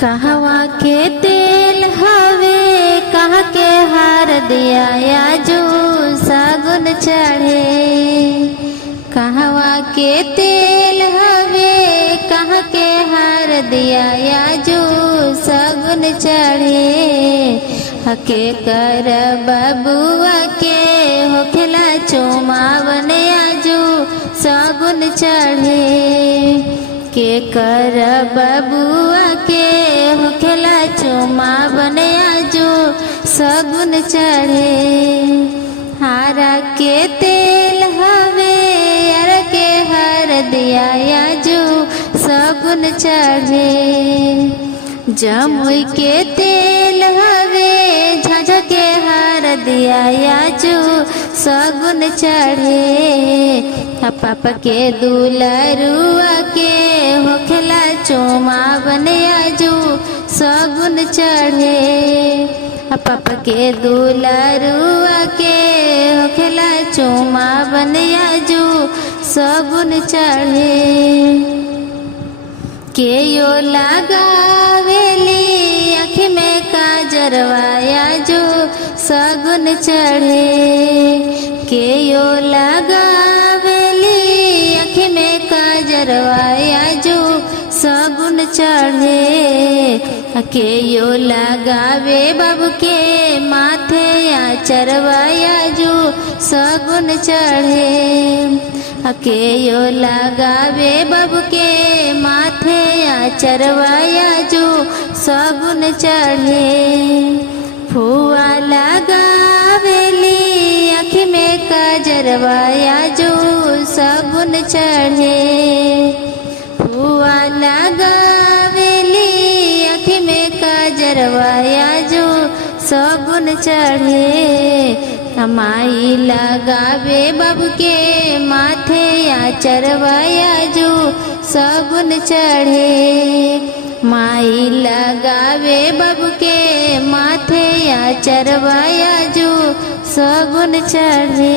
कहवा के तेल हवे कहाँ के हार दिया आजू सागुन चढ़े। कहवा के तेल हवे कहाँ के हार दिया आजू सागुन चढ़े। हके कर बबुआ के होखेला चुमावन आजू सागुन चढ़े। के कर बबुआ के होखेला चुमावन आजू सगुन चढ़े। हारा के तेल हवे यार के हर दिया आजू सगुन चढ़े। जमुई के तेल हवे झाझा के हार दिया आजू सगुन चढ़े। पाप के दुलरुआ के होखेला चुमावन आजू सगुन चढ़े। पाप के दुलरुआ के होखेला चुमावन आजू सगुन चढ़े। के यो लगावेली आँख में काजरवा आजू सगुन चढ़े। के यो लगावेली आँख में काजरवा आजू सगुन चढ़े। के यो लगावे बाबू के माथे आचरवा आजू सगुन चढ़े। के यो लगावे बाबू के माथे आचरवा आजू सगुन चढ़े। फुआ लगावेली आँख में काजरवा आजू सगुन चढ़े। फुआ लगावेली आँख में काजरवा आजू सगुन चढ़े। माई लगावे बाबू के माथे आचरवा आजू सगुन चढ़े। माई लगावे बाबू के माथे आचरवा आजू सगुन चढ़े।